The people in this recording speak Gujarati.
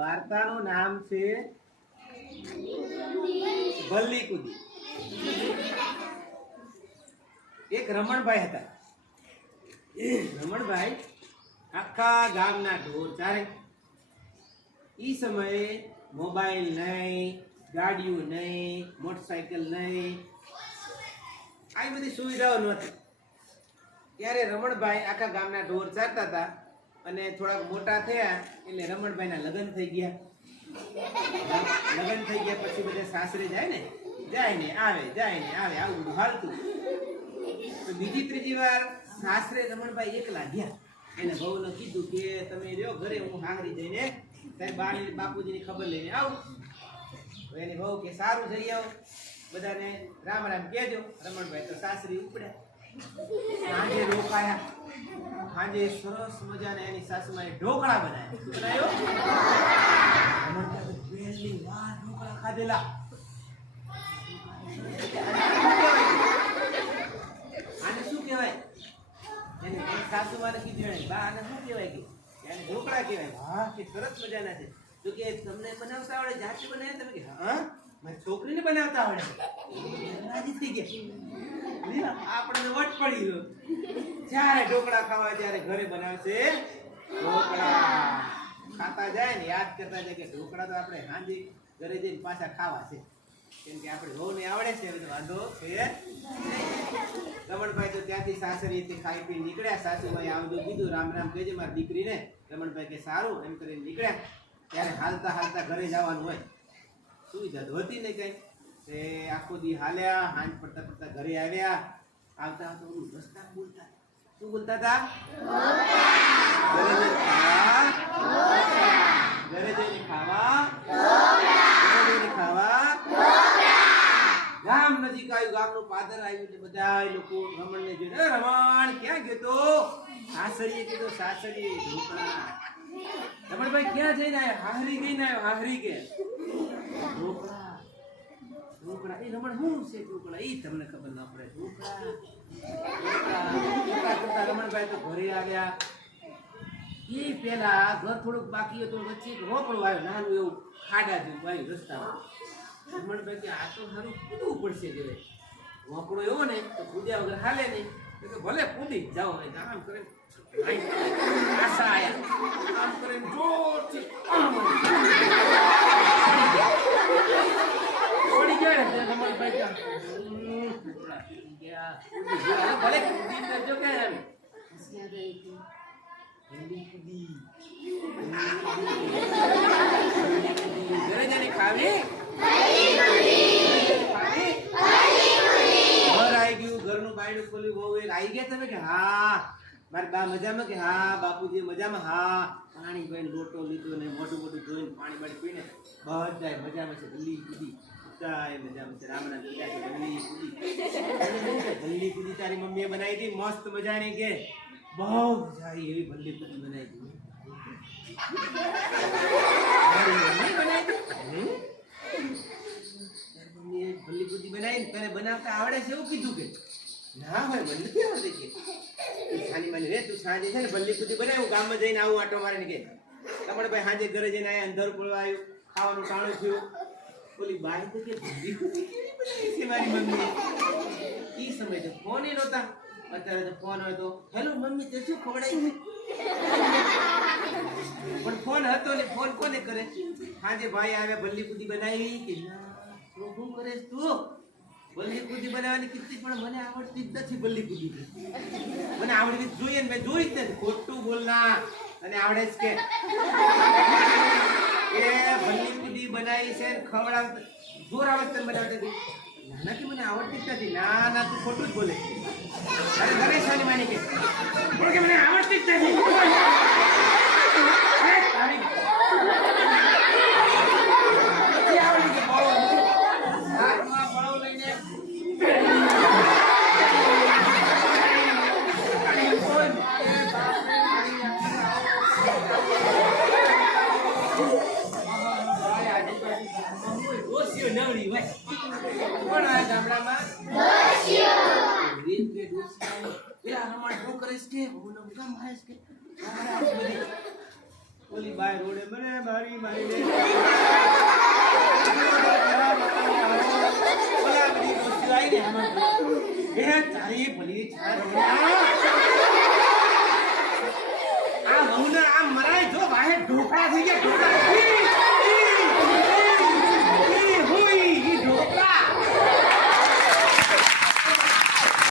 વાર્તાનું નામ છે ભલ્લી કૂદી. એક રમણભાઈ હતા. રમણભાઈ આખા ગામના ઢોર ચારે. ઈ સમયે મોબાઈલ નહીં, ગાડીઓ નહીં, મોટરસાઇકલ નહીં, આવી બધી સુવિધાઓ નહોતી. ત્યારે રમણભાઈ આખા ગામના ઢોર ચારતા હતા અને થોડાક મોટા થયા એટલે રમણભાઈના લગ્ન થઈ ગયા. લગ્ન થઈ ગયા પછી બધા સાસરે જાય ને આવે આવું બધું હાલતું. તો બીજી ત્રીજી વાર સાસરે રમણભાઈ એકલા ગયા. એને વહુને કીધું કે તમે રહ્યો ઘરે, હું હાંગરી જઈને તારી બાની બાપુજીની ખબર લઈને આવું. એની વહુ કે સારું જઈ આવો, બધાને રામ રામ કહેજો. રમણભાઈ તો સાસરી ઉપડ્યા. સાંજે રોકાયા. સાંજે સરસ મજાને એની સાસુમાએ ઢોકળા બનાવ્યા. રમણભાઈ પહેલી વાર ઢોકળા ખાધેલા. આને શું કહેવાય? એને સાસુમાને કીધું, બા આને શું કહેવાય? કે એને ઢોકળા કહેવાય. વાહ, કે સરસ મજાના છે. તો કે તમને બનાવતા આવડે? જાતે બનાવ્યા? તમે કે હા, મારી છોકરીને બનાવતા આવડે. રાજી થઈ ગયા. આપણને વટ પડી ગયો. જ્યારે ઢોકળા ખાવા ત્યારે ઘરે બનાવશે ઢોકળા. ખાતા જાય ને યાદ કરતા જાય કે ઢોકળા તો આપણે સાંજે ઘરે જઈને પાછા ખાવા છે, કેમ કે આપણે વહુને આવડે છે. વાંધો છે. રમણભાઈ તો ત્યાંથી સાસરીથી ખાઈ પી નીકળ્યા. સાસુભાઈ આવજો કીધું, રામ રામ કહેજે મારી દીકરીને. રમણભાઈ કે સારું એમ કરીને નીકળ્યા. ત્યારે હાલતા હાલતા ઘરે જવાનું હોય, સુવિધા તો હતી ને કઈ. તે આખો દી હાલ્યા. હાંજ પડતા પડતા ઘરે આવ્યા. આવતા આવતા ઓલું રસ્તા બોલતા. શું બોલતા હતા? ઘરે જઈને ખાવા. ગામ નજીક આવ્યું. ગામનું પાદર આવ્યું એટલે બધા લોકો રમણને જોઈને, રમણ ક્યાં ગયો તો? સાસરીએ કીધું, સાસરીએ ઢોકળા. રમણભાઈ ક્યાં જઈને આવ્યા? હાહરી ગઈને આવ્યો. હાહરી કે ઢોકળા. ઢોકળા એ રમણ શું છે? ઢોકળા એ તમને ખબર ના પડે. ઢોકળા રમણભાઈ તો ઘરે આવ્યા. એ પેલા ઘર થોડુંક બાકી હતું, વચ્ચે રોકડું આવ્યો, નાનું એવું ખાડા જેવું આવ્યું રસ્તામાં. રમણભાઈ કે આ તો સારું કૂદવું પડશે. જોડે રોકડો એવો ને તો કૂદ્યા વગર હાલે નહીં. તો ભલે કૂદી જાઓ. આમ કરે આશા આયા. આમ કરીને જોરથી પડી ગયા. રમણભાઈ ભલે કૂદી જો કે ઘરે જઈને ખાવી. ઘર આવી ગયું. ઘરનું બાયણું ખોલ્યું. બહુ એક આવી ગયા. તમે કે હા મારી બા મજામાં? કે હા બાપુજી મજામાં. હા પાણી પીને લોટો લીધો ને મોટું મોટું ધોઈને પાણી બાળી પીને બધા મજામાં છે. ભલ્લી કૂદી બધા મજામાં છે. રામ રામ કીધા છે. ભલ્લી કૂદી. ભલ્લી કૂદી તારી મમ્મીએ બનાવી હતી મસ્ત મજાની. કે બહુ મજા આવી એવી ભલ્લી કૂદી બનાવી હતી. ભલ્લી કૂદી બનાવી તને બનાવતા આવડે છે એવું કીધું? કે ના ભાઈ મને નથી આવડે. કે ખાલી મને રે તું સાંજે છે ને ભલ્લી કૂદી બનાવ્યું, ગામમાં જઈને આવું આટો મારીને. કે રમણભાઈ સાંજે ઘરે જઈને આવ્યા. અંધાર પડવા આવ્યું. ખાવાનું ટાણું થયું. બોલી બાઈ તો કે ભલ્લી કૂદી કેવી બનાવી છે મારી મમ્મી. ઈ સમય તો ફોન એ નહોતા. અત્યારે તો ફોન હોય તો હેલો મમ્મી તે શું ખવડાવી? પણ ફોન હતો ને ફોન કોને કરે? સાંજે ભાઈ આવ્યા. ભલ્લી કૂદી બનાવી. કે ના શું કરે તું? ભલ્લી કૂદી બનાવવાની કીધી પણ મને આવડતી જ નથી. ભલ્લી કૂદી મને આવડવી જોઈએ ને મેં જોઈ જ નથી. ખોટું બોલના. અને આવડે જ કે ભલ્લી કૂદી બનાવી છે ખવડાવ જોર આવડત બનાવતી. ના કે મને આવડતી જ નથી. ના તું ખોટું જ બોલે. અરે ઘરે સાની માની કે મને આવડતી જ નથી. નવરી હોય કોણ આ ગામડામાં? પેલા રમણ શું કરીશ કે હું ગામ આવીશ કે ઓલી બાય રોડે મને મારી મારીને ઓલા બધી દોસ્તી આવીને આમાં એ તારી ભલી આ વહુના આમ મરાય જો વાહે ઢોકળા થઈ ગયા ઢોકળા